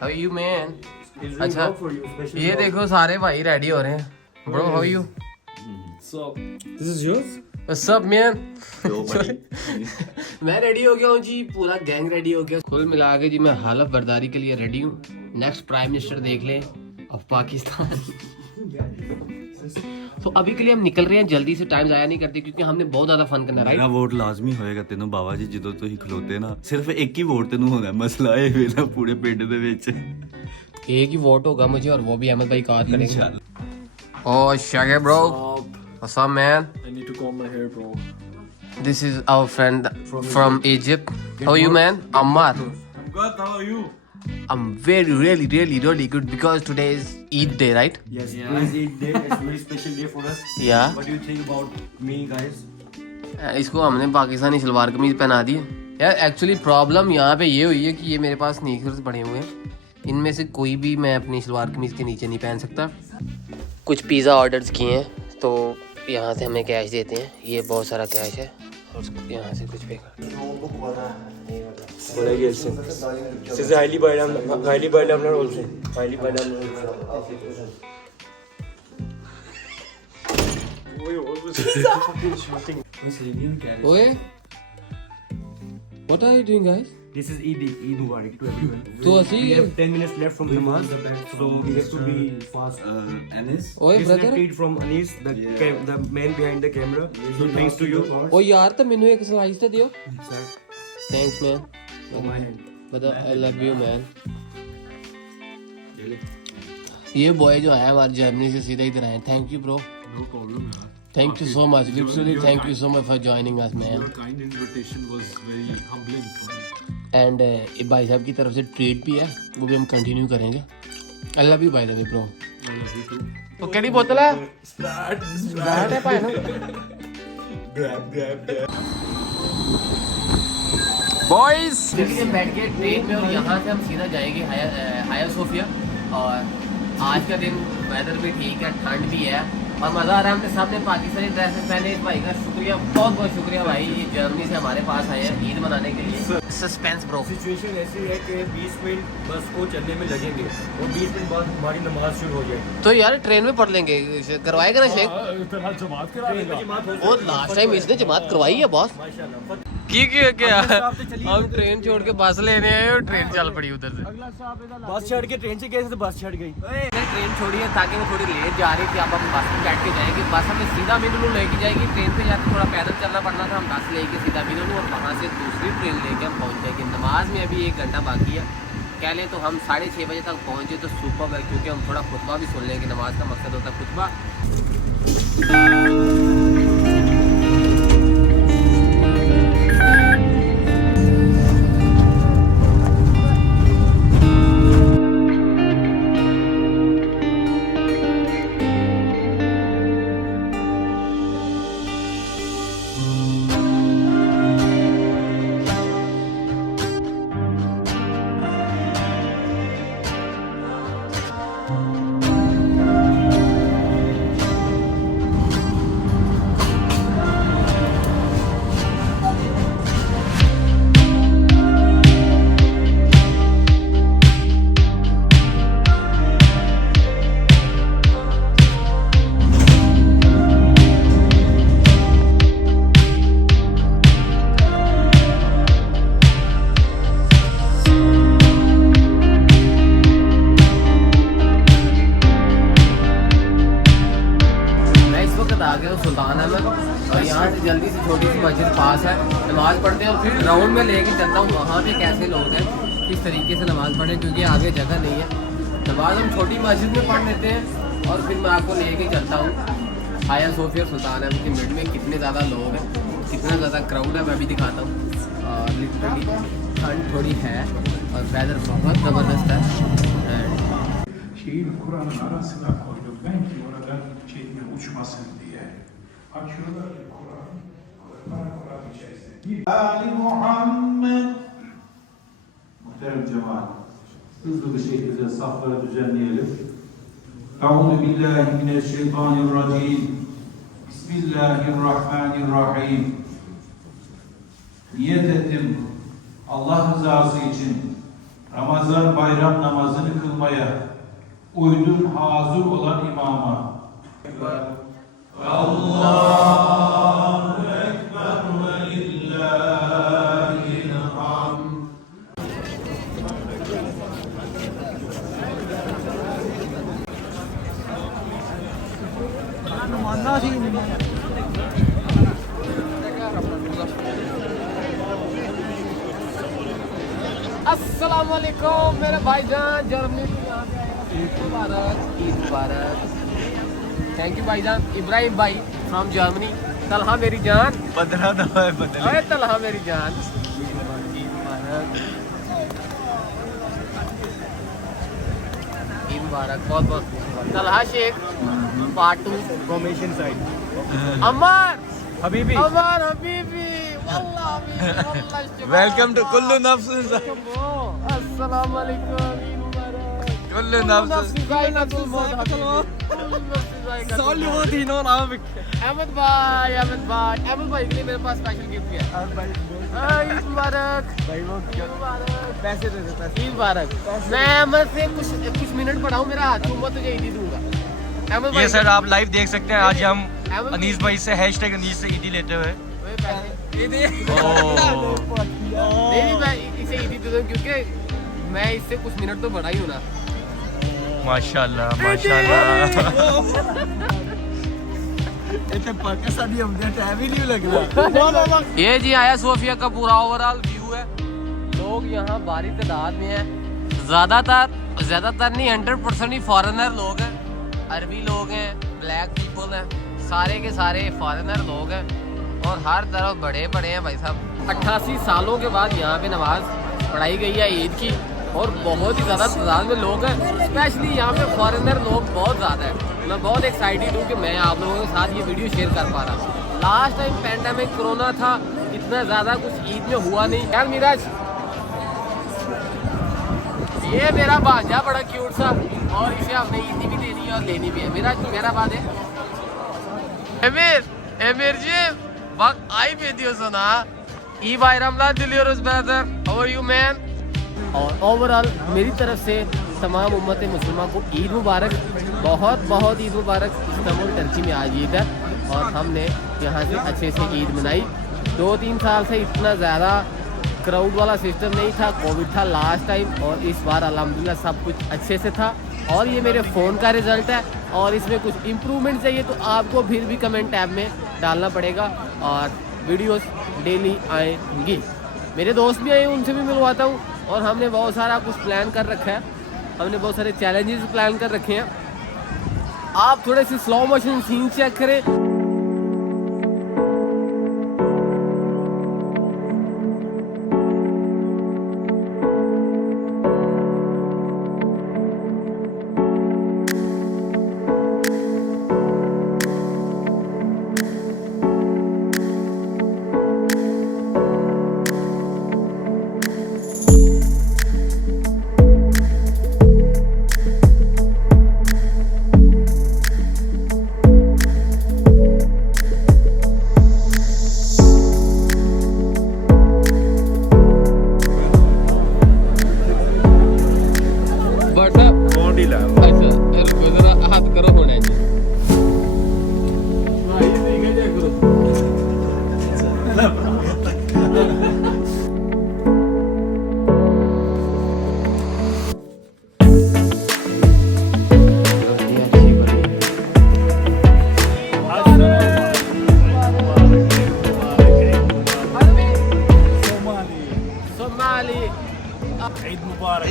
How are you man? अच्छा ये देखो सारे भाई रेडी हो रहे हैं. Bro, how are you? So, this is yours? What's up man? मैं रेडी हो गया हूँ जी, पूरा गैंग रेडी हो गया. कुल मिला के जी मैं हालत बर्दारी के लिए रेडी हूँ. नेक्स्ट प्राइम मिनिस्टर देख ले ऑफ पाकिस्तान. तो अभी के लिए हम निकल रहे हैं जल्दी से, टाइम जाया नहीं करते क्योंकि हमने बहुत ज्यादा फन करना है. मेरा वोट लाजमी होएगा तेनों बाबा जी ਜਦੋਂ ਤੁਸੀਂ ਖਲੋਤੇ ਨਾ सिर्फ एक ही वोट तेनों होना मसला है ਵੇਲਾ पूरे पिंड ਦੇ ਵਿੱਚ. एक ही वोट होगा मुझे और वो भी अहमद भाई कार करेंगे. Oh shaggy bro, what's up man? I need to comb my hair, bro. This is our friend from Egypt. How are you man? Ammar. I'm good, how are you? I'm really good because today is Eid day, right? Yes, today is Eid day. It's a very special day for us. Yeah. What do you think about me, guys? इसको हमने पाकिस्तानी सलवार कमीज पहना दी है. यार actually problem यहाँ पे ये हुई है कि ये मेरे पास स्नीकर्स पड़े हुए हैं, इनमें से कोई भी मैं अपनी सलवार कमीज के नीचे नहीं पहन सकता. कुछ पिज़्ज़ा ऑर्डर्स किए हैं तो यहाँ से हमें कैश देते हैं. ये बहुत सारा कैश है और यहाँ से कुछ पे कर. Kolay gelsin. Size hayırlı bayramlar olsun. Hayırlı bayramlar olsun. ओए, what are you doing guys? This is Eid Mubarak to everyone. तो ਅਸੀਂ We have 10 minutes left from namaz, so we have to be fast. Anis ओए This is a brother, treat from Anis, the man behind the camera. So thanks to you. ओ यार तो ਮੈਨੂੰ ਇੱਕ ਸਲਾइस तो दियो. Sir, Thanks man. from my hand. Brother, I love you man. ये boy जो है हमारे जर्मनी से सीधा इधर आए. Thank you bro. No problem, man. Thank you so much. Literally, thank you so much for joining us, man. Your kind invitation was very humbling for me. And भाई साहब की तरफ से ट्रीट भी है, वो भी हम कंटिन्यू करेंगे. I love you by the way, bro. I love you too. तो केड़ी बोतल है? Start है भाई ना. Grab. Boys. देखिए हम बैठ गए ट्रेन में और यहाँ से हम सीधा जाएंगे हाया सोफिया. और आज का दिन वेदर भी ठीक है, ठंड भी है और मज़ा आ रहा है. हमने सामने पाकिस्तानी ड्रेसेस पहने. इस भाई का शुक्रिया, बहुत शुक्रिया भाई, ये जर्मनी से हमारे पास आए हैं ईद मनाने के लिए. Suspense bro. सिचुएशन ऐसी है कि 20 मिनट बस को चलने में लगेंगे और 20 मिनट बाद हमारी नमाज शुरू हो जाएगी. तो यार ट्रेन में पढ़ लेंगे, करवाएगा ना शेख? इतना जमात करा देगा. वो लास्ट टाइम इसने जमात करवाई है बॉस. माशाल्लाह. क्या हम ट्रेन छोड़ के बस लेने आए और ट्रेन चल पड़ी उधर से. बस चढ़ के ट्रेन से गए थे तो बस चढ़ गई. ट्रेन छोड़ी है ताकि वो थोड़ी लेट जा रही थी. अब हम बस में बैठ के जाएंगे. बस हमें सीधा मीनू लेके जाएगी. ट्रेन पे जाके थोड़ा पैदल चलना पड़ना था, हम बस लेके सीधा मीनू और वहाँ से दूसरी ट्रेन लेके हम पहुँच जाएंगे. नमाज में अभी 1 घंटा बाकी है. कह लें तो हम 6:30 बजे तक पहुँचे तो सुपर है, क्योंकि हम थोड़ा खुतबा भी सुन लेंगे. नमाज का मकसद होता है खुतबा. आ गया सुल्तान अहमद और यहाँ से जल्दी से छोटी सी मस्जिद पास है. नमाज़ पढ़ते हैं और फिर ग्राउंड में लेके चलता हूँ वहाँ पे कैसे लोग हैं, किस तरीके से नमाज़ पढ़ें, क्योंकि आगे जगह नहीं है. नमाज़ हम छोटी मस्जिद में पढ़ लेते हैं और फिर मैं आपको लेके चलता हूँ हाया सोफिया और सुल्तान अहमद के मिड में कितने ज़्यादा लोग हैं, कितना ज़्यादा क्राउड है, मैं भी दिखाता हूँ. और लिटरली ठंड थोड़ी है और वेदर बहुत ज़बरदस्त है. Şeyin Kur'an'ın arasına koydum ben ki oradan şeyine uçmasın diye. Açıyorlar Kur'an içerisinde. Ali Muhammed. Muhterem cemaat, hızlı bir şekilde safları düzenleyelim. Euzu billahi mineşşeytanirracim. Bismillahirrahmanirrahim. Niyet ettim Allah rızası için Ramazan bayram namazını kılmaya uydum hazır olan imama. Allahu Ekber ve lillahil hamd. अस्सलाम वालेकुम मेरे भाईजान Germany से यहाँ पे आए हैं। ईद मुबारक thank you भाईजान इब्राहिम भाई फ्रॉम जर्मनी। तलहा मेरी जान 15 दफा बदल अरे तलहा मेरी जान ईद मुबारक ईद मुबारक बहुत बहुत। Talha Shaikh part 2 formation side अमर हबीबी अमर हबीबी वल्लाह हबीबी वेलकम टू कुल्लू नफ्स अस्सलाम वालेकुम ईद मुबारक कुल्लू नफ्स जायकातुल मौत हबीबी अहमद भाई के लिए मेरे पास स्पेशल गिफ्ट है। ईद मुबारक पैसे दे दे पैसे ईद मुबारक। मैं अहमद से कुछ मिनट पढ़ाऊँ मेरा हाथ दूंगा तुझे ईदी दूंगा। अहमद ये भाई सर आप लाइव देख सकते हैं आज हम अहमद अनीस भाई से हैशटैग अनीस से ईदी लेते हुए भाई पैसे नहीं मैं इसे ईदी दे दूँ क्योंकि मैं इससे कुछ मिनट तो बड़ा ही हूँ ना। माशाल्लाह माशाल्लाह ये जी आया सोफिया का पूरा ओवरऑल व्यू है। लोग यहाँ भारी तादाद में हैं। ज्यादातर नहीं 100% ही फॉरेनर लोग हैं। अरबी लोग हैं, ब्लैक पीपल हैं, सारे के सारे फॉरेनर लोग हैं और हर तरफ बड़े बड़े हैं भाई साहब। 88 सालों के बाद यहाँ पे नमाज पढ़ाई गई है ईद की और बहुत ही ज़्यादा तादाद में लोग हैं। स्पेशली यहाँ पे फॉरेनर लोग बहुत ज़्यादा हैं। मैं बहुत एक्साइटेड हूँ कि मैं आप लोगों के साथ ये वीडियो शेयर कर पा रहा हूँ। लास्ट टाइम पैंडेमिक कोरोना था, इतना ज़्यादा कुछ ईद में हुआ नहीं। यार मिराज ये मेरा भांजा बड़ा क्यूट सा और इसे हमने ईदी भी देनी है और लेनी भी है। मेरा बात है Emir ji bak ayıp ediyorsun ha. İyi bayramlar diliyoruz brother. How are you man? और ओवरऑल मेरी तरफ से तमाम उम्मत मुसलमान को ईद मुबारक। बहुत बहुत ईद मुबारक। इस्तांबुल टर्की में आज ईद है और हमने यहाँ से अच्छे से ईद मनाई। 2-3 साल से इतना ज़्यादा क्राउड वाला सिस्टम नहीं था, कोविड था लास्ट टाइम और इस बार अल्हम्दुलिल्लाह सब कुछ अच्छे से था। और ये मेरे फ़ोन का रिज़ल्ट है और इसमें कुछ इम्प्रूवमेंट चाहिए तो आपको फिर भी कमेंट टैब में डालना पड़ेगा और वीडियोस डेली आएंगी। मेरे दोस्त भी आए उनसे भी मिलवाता हूँ और हमने बहुत सारा कुछ प्लान कर रखा है। हमने बहुत सारे चैलेंजेस प्लान कर रखे हैं। आप थोड़े से स्लो मोशन सीन चेक करें।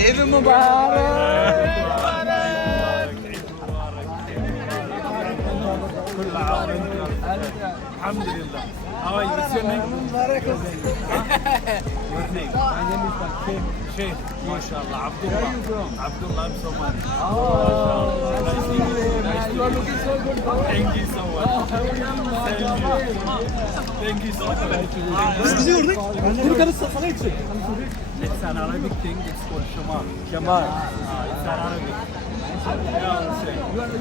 ईद मुबारक। Alhamdulillah. How are you? What's your name? Your name? My name is Sheikh. MashaAllah. Abdullah. Abdullah, I'm Somali. Nice to meet you. You are looking so good. Thank you so much. Thank you so much. It's an Arabic thing. It's called Shamal. Shamal. It's an Arabic. You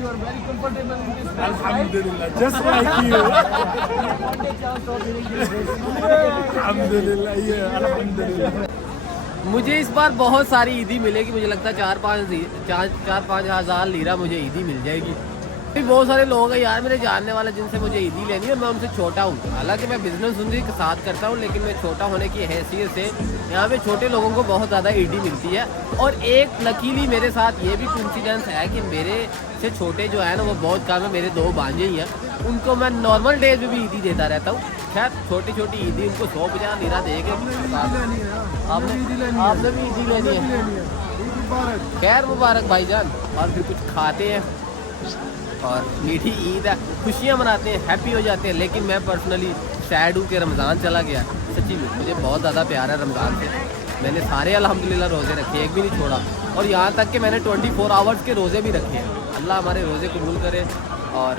are very comfortable in this. Alhamdulillah, just like you. Alhamdulillah, yeah, Alhamdulillah. मुझे इस बार बहुत सारी ईदी मिलेगी, मुझे लगता है 4-5 हज़ार लीरा मुझे ईदी मिल जाएगी। भी बहुत सारे लोग हैं यार मेरे जानने वाले जिनसे मुझे ईदी लेनी है, और मैं उनसे छोटा हूँ। हालांकि मैं बिजनेस उनके साथ करता हूँ, लेकिन मैं छोटा होने की हैसियत से यहाँ पे छोटे लोगों को बहुत ज़्यादा ईदी मिलती है। और एक लकीली मेरे साथ ये भी कोइंसिडेंस है कि मेरे से छोटे जो है ना वो बहुत कम है, मेरे 2 भांजे ही हैं, उनको मैं नॉर्मल डेज में भी ईदी देता रहता हूँ। खैर छोटी छोटी ईदी उनको 150 लीरा दे के आपने भी ईदी लेनी है। खैर मुबारक भाईजान। और फिर कुछ खाते हैं और मीठी ईद है, खुशियाँ मनाते हैं, हैप्पी हो जाते हैं। लेकिन मैं पर्सनली सैड हूँ कि रमज़ान चला गया। सच्ची में मुझे बहुत ज़्यादा प्यार है रमज़ान से। मैंने सारे अल्हम्दुलिल्लाह रोज़े रखे, एक भी नहीं छोड़ा। और यहाँ तक कि मैंने 24 आवर्स के रोज़े भी रखे हैं। अल्लाह हमारे रोज़े कबूल करे और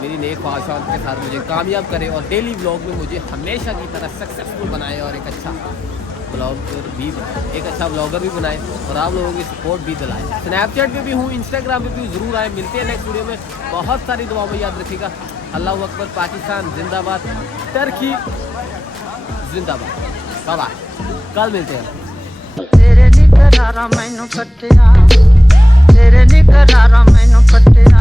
मेरी नेक ख्वाहिशात के साथ मुझे कामयाब करे, और डेली व्लॉग में मुझे हमेशा की तरह सक्सेसफुल बनाए, और एक अच्छा ब्लॉगर भी बनाए, और आप लोगों की सपोर्ट भी दिलाए। स्नैपचैट पे भी हूँ, इंस्टाग्राम पे भी ज़रूर आए। मिलते हैं नेक्स्ट वीडियो में। बहुत सारी दुआ में याद रखिएगा। अल्लाह अकबर, पाकिस्तान जिंदाबाद, टर्की जिंदाबाद। बाय बाय, कल मिलते हैं। तेरे निकरारा मैनू कट्टिया, तेरे निकरारा मैनू कट्टिया।